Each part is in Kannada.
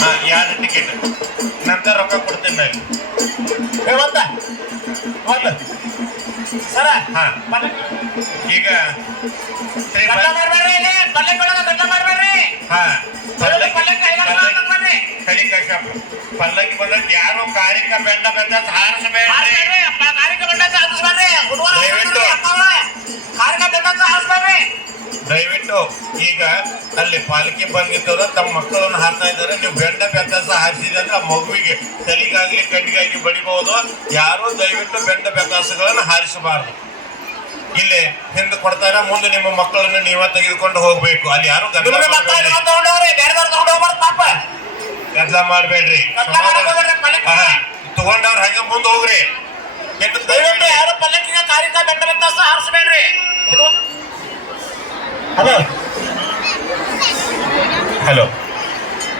ಹಾ ಎರಡು ಟಿಕೆಟ್ ನಂತರ ರೊಕ್ಕ ಕೊಡ್ತೀನಿ ನಾನು. ಏ ಒಂದ ಒಂದ ಸರ ಹಾ. ಪಲ್ಲಕ್ಕಿ ಈಗ ಶ್ರೀ ಗಡ್ಡ ಮಾಡ್ಬೇಡ್ರಿ ಇಲ್ಲಿ. ಪಲ್ಲಕ್ಕಿ ಒಳಗ ಗಡ್ಡ ಮಾಡ್ಬೇಡ್ರಿ. ಹಾ. ಪಲ್ಲಕ್ಕಿ ಪಲ್ಲಕ್ಕಿ ಐದಾರು ಪಲ್ಲಕ್ಕಿ ಮಾಡ್ಬೇಡ್ರಿ ಕಡಿ ಕಶ್ಯಪ ಪಲ್ಲಕ್ಕಿ ಬಂದ್ರೆ ಯಾರು ಕಾರಿಕ ಬೆಂಡ ಬೆಂದ ಹಾರಿಸಬೇಡ್ರಿ. ಹಾಸ್ಬೇಡ್ರಿ ಅಪ್ಪ ಕಾರಿಕ ಬೆಂಡಂತ ಹಾಸ್ಬೇಡ್ರಿ ಹುಡುಗರ ದಯವಿಟ್ಟು. ಕಾರಿಕ ಬೆಂಡಂತ ಹಾಸ್ಬೇಡ್ರಿ ದಯವಿಟ್ಟು ಈಗ ಅಲ್ಲಿ ಪಾಲಿಕೆ ಬಂದಿದ್ದವರು ತಮ್ಮ ಮಕ್ಕಳನ್ನು ಹಾರ್ತಾ ಇದ್ದಾರೆ. ನೀವು ಬೆಂಡ ಬೆತ್ತಸ ಹಾರಿಸಿದ್ರೆ ಅಂದ್ರೆ ಆ ಮಗುವಿಗೆ ತಲೆಗಾಗ್ಲಿ ಕಣ್ಣಿಗಾಗಿ ಬಡಿಬಹುದು. ಯಾರೂ ದಯವಿಟ್ಟು ಬೆಂಡ ಬೆತ್ತಾಸಗಳನ್ನು ಹಾರಿಸಬಾರದು. ಇಲ್ಲಿ ಹಿಂದೆ ಕೊಡ್ತಾರ ಮುಂದೆ ನಿಮ್ಮ ಮಕ್ಕಳನ್ನು ನೀವೇ ತೆಗೆದುಕೊಂಡು ಹೋಗ್ಬೇಕು. ಅಲ್ಲಿ ಯಾರು ಗದ್ದಲ ಮಾಡ್ಬೇಡ್ರಿ. ತಗೊಂಡವ್ರಿ? ಹಂಗ ಮುಂದೆ ಹೋಗ್ರಿ. ದಯವಿಟ್ಟು ಯಾರು ಪಲ್ಲಕ್ಕಿಗೆ ಕಾರಿಕ ಬೆಂಡ ಬೆತ್ತಾಸ ಹಾರಿಸ್ಬೇಡ್ರಿ. ಹಲೋ. ಹಲೋ.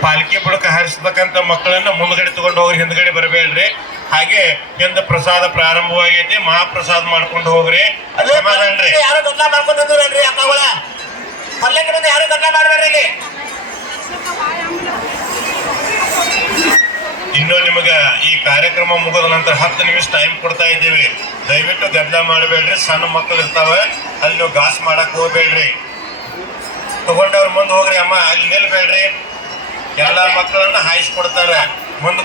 ಪಾಲಿಕೆ ಬುಡಕ ಹಾರಿಸ್ಬೇಕಂತ ಮಕ್ಕಳನ್ನ ಮುಂದ್ಗಡೆ ತಗೊಂಡು ಹೋಗ್ರಿ ಹಿಂದ್ಗಡೆ ಬರಬೇಡ್ರಿ. ಹಾಗೆ ಎಂದ ಪ್ರಸಾದ ಪ್ರಾರಂಭವಾಗೈತಿ ಮಹಾಪ್ರಸಾದ ಮಾಡ್ಕೊಂಡು ಹೋಗ್ರಿ. ಯಾರು ಗದ್ದಲ ಅಕ್ಕಗಳ ಬಂದು ಯಾರು ಗದ್ದಲ ಮಾಡ್ಬೇಡ್ರಿ ಇಲ್ಲಿ. ಇನ್ನು ನಿಮಗ ಈ ಕಾರ್ಯಕ್ರಮ ಮುಗಿದ ನಂತರ ಹತ್ತು ನಿಮಿಷ ಟೈಮ್ ಕೊಡ್ತಾ ಇದ್ದೀವಿ. ದಯವಿಟ್ಟು ಗದ್ದಲ ಮಾಡಬೇಡ್ರಿ ಸಣ್ಣ ಮಕ್ಕಳು ಇರ್ತಾವೆ ಅಲ್ಲಿ ನೀವು ಗಾಸ್ ಮಾಡಕ್ ಹೋಗ್ಬೇಡ್ರಿ. ತಗೊಂಡವ್ರ ಮುಂದೆ ಹೋಗ್ರಿ ಅಮ್ಮ. ಅಲ್ಲಿ ನಿಲ್ಬೇಡ್ರಿ ಎಲ್ಲಾ ಮಕ್ಕಳನ್ನ ಹಾಯಿಸ್ಕೊಡ್ತಾರೆ. ಮುಂದೆ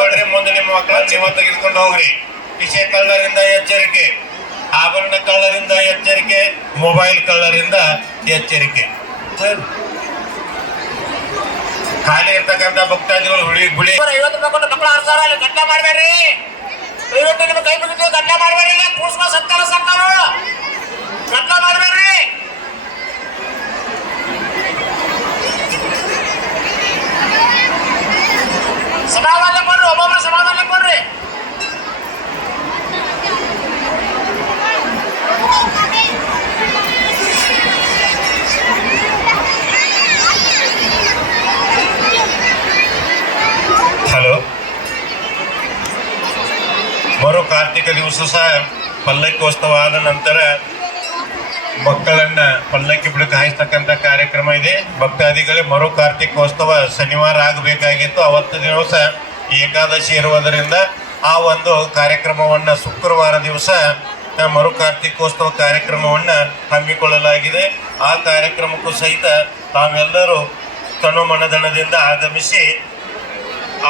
ಹೋಗ್ರಿ ಮುಂದೆ ನಿಮ್ಮ ಮಕ್ಕಳನ್ನ ಜೀವ ತೆಗೆದುಕೊಂಡು ಹೋಗ್ರಿ. ವಿಷಯ ಕಳ್ಳರಿಂದ ಎಚ್ಚರಿಕೆ ಆಭರಣ ಕಳ್ಳರಿಂದ ಎಚ್ಚರಿಕೆ ಮೊಬೈಲ್ ಕಳ್ಳರಿಂದ ಎಚ್ಚರಿಕೆ. ಖಾಲಿ ಇರ್ತಕ್ಕಂಥ ಭಕ್ತಾದಿಗಳು ಹುಳಿ ಗುಳಿ ಐವತ್ತು ರೂಪಾಯಿ ಕೊಟ್ಟು ಮಕ್ಕಳು ಆರ್ಸಾರ ಅಲ್ಲಿ ಗದ್ದಲ ಮಾಡ್ಬೇಡ್ರಿ. ದಯವಿಟ್ಟು ನಿಮ್ಮ ಕೈ ಮುಗಿದು ಗದ್ದಲ ಮಾಡ್ಬೇಡ್ರಿ ಇಲ್ಲಿ ಕೂಸ್ಮ ಸತ್ತಾರ ಸತ್ತಾರು ಗದ್ದಲ ಮಾಡ್ಬೇಡ್ರಿ ಸಮಾಧಾನ ಕೊಡ್ರಿ ಒಬ್ಬೊಬ್ರು ಸಮಾಧಾನ ಕೊಡ್ರಿ ಹಲೋ ಮರು ಕಾರ್ತಿಕ ದಿವಸ ಸಹ ಪಲ್ಲಕ್ಕೋತ್ಸವ ಆದ ನಂತರ ಮಕ್ಕಳನ್ನ ಪಲ್ಲಕ್ಕಿ ಬಿಡಕ್ಕೆ ಹಾಯಿಸ್ತಕ್ಕಂಥ ಕಾರ್ಯಕ್ರಮ ಇದೆ. ಭಕ್ತಾದಿಗಳೇ, ಮರು ಕಾರ್ತಿಕೋತ್ಸವ ಶನಿವಾರ ಆಗಬೇಕಾಗಿತ್ತು. ಅವತ್ತು ದಿವಸ ಏಕಾದಶಿ ಇರುವುದರಿಂದ ಆ ಒಂದು ಕಾರ್ಯಕ್ರಮವನ್ನ ಶುಕ್ರವಾರ ದಿವಸ ಮರು ಕಾರ್ತಿಕೋತ್ಸವ ಕಾರ್ಯಕ್ರಮವನ್ನ ಹಮ್ಮಿಕೊಳ್ಳಲಾಗಿದೆ. ಆ ಕಾರ್ಯಕ್ರಮಕ್ಕೂ ಸಹಿತ ತಾವೆಲ್ಲರೂ ತನು ಮನದಣದಿಂದ ಆಗಮಿಸಿ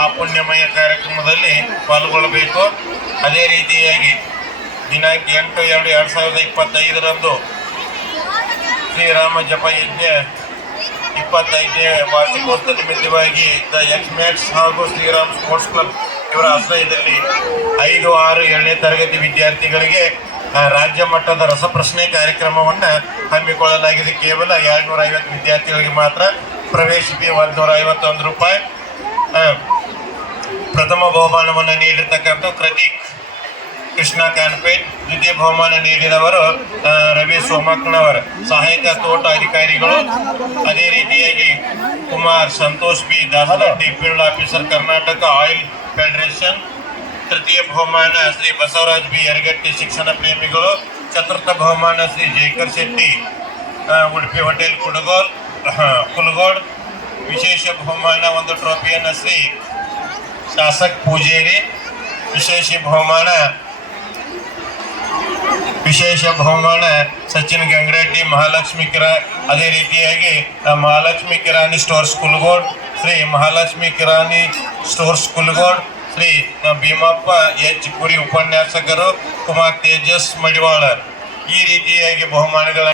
ಆ ಪುಣ್ಯಮಯ ಕಾರ್ಯಕ್ರಮದಲ್ಲಿ ಪಾಲ್ಗೊಳ್ಳಬೇಕು. ಅದೇ ರೀತಿಯಾಗಿ ದಿನಾಂಕ ಎಂಟು ಎರಡು ಎರಡು ಸಾವಿರದ ಇಪ್ಪತ್ತೈದರಂದು ಶ್ರೀರಾಮ ಜಪ ಯಜ್ಞ ಇಪ್ಪತ್ತೈದನೇ ವಾರ್ಷಿಕೋತ್ಸವ ನಿಮಿತ್ತವಾಗಿ ದ ಎಕ್ಸ್ ಮ್ಯಾಕ್ಸ್ ಹಾಗೂ ಶ್ರೀರಾಮ್ ಸ್ಪೋರ್ಟ್ಸ್ ಕ್ಲಬ್ ಇವರ ಆಶ್ರಯದಲ್ಲಿ ಐದು ಆರು ಏಳನೇ ತರಗತಿ ವಿದ್ಯಾರ್ಥಿಗಳಿಗೆ ರಾಜ್ಯ ಮಟ್ಟದ ರಸಪ್ರಶ್ನೆ ಕಾರ್ಯಕ್ರಮವನ್ನು ಹಮ್ಮಿಕೊಳ್ಳಲಾಗಿದೆ. ಕೇವಲ ಎರಡ್ನೂರ ಐವತ್ತು ವಿದ್ಯಾರ್ಥಿಗಳಿಗೆ ಮಾತ್ರ ಪ್ರವೇಶಿಸಿ ಒಂದು ನೂರ ಐವತ್ತೊಂದು ರೂಪಾಯಿ ಪ್ರಥಮ ಬಹುಮಾನವನ್ನು ನೀಡಿರ್ತಕ್ಕಂಥ ಪ್ರತೀಕ್ ಕೃಷ್ಣ ಕ್ಯಾನ್ಪೇಟ್ ದ್ವಿತೀಯ ಬಹುಮಾನ ನೀಡಿದವರು ರವಿ ಸೋಮಕ್ಕನವರ್. ಸಹಾಯಕ ತೋಟ ಅಧಿಕಾರಿಗಳು, ಅದೇ ರೀತಿಯಾಗಿ Kumar Santosh B. Dasaratti field officer Karnataka oil federation. ತೃತೀಯ ಬಹುಮಾನ ಶ್ರೀ ಬಸವರಾಜ್ ಬಿ. ಯರಗಟ್ಟಿ ಶಿಕ್ಷಣ ಪ್ರೇಮಿಗಳು. ಚತುರ್ಥ ಬಹುಮಾನ ಶ್ರೀ ಜೇಕರ್ ಶೆಟ್ಟಿ ಉಡುಪಿ ಹೋಟೆಲ್ ಕುಡಗೋಲ್ ಕುಲಗೋಡ್. ವಿಶೇಷ ಬಹುಮಾನ, ಒಂದು ಟ್ರೋಫಿಯನ್ನು ಶ್ರೀ ಶಾಸಕ್ ಪೂಜೇರಿ ವಿಶೇಷ ಬಹುಮಾನ ವಿಶೇಷ ಬಹುಮಾನ ಸಚಿನ್ ಗಂಗರೆಡ್ಡಿ ಮಹಾಲಕ್ಷ್ಮಿ ಕಿರಾ ಅದೇ ರೀತಿಯಾಗಿ ಮಹಾಲಕ್ಷ್ಮಿ ಕಿರಾಣಿ ಸ್ಟೋರ್ಸ್ ಕುಲ್ಗೋಡ್ ಶ್ರೀ ಮಹಾಲಕ್ಷ್ಮಿ ಕಿರಾಣಿ ಸ್ಟೋರ್ಸ್ ಕುಲ್ಗೋಡ್ ಶ್ರೀ ಭೀಮಪ್ಪ ಎಚ್. ಪುರಿ ಉಪನ್ಯಾಸಕರು ಕುಮಾರ್ ತೇಜಸ್ ಮಡಿವಾಳ. ಈ ರೀತಿಯಾಗಿ ಬಹುಮಾನಗಳ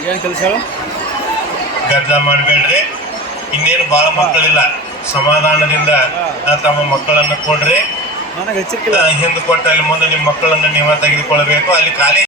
ಗದ್ದಲ ಮಾಡಬೇಡ್ರಿ. ಇನ್ನೇನು ಭಾಳ ಮಕ್ಕಳಿಲ್ಲ. ಸಮಾಧಾನದಿಂದ ತಮ್ಮ ಮಕ್ಕಳನ್ನು ಕೊಡ್ರಿ. ಹಿಂದೆ ಕೊಟ್ಟು ಅಲ್ಲಿ ಮುಂದೆ ನಿಮ್ಮ ಮಕ್ಕಳನ್ನು ನೀವ ತೆಗೆದುಕೊಳ್ಬೇಕು ಅಲ್ಲಿ ಖಾಲಿ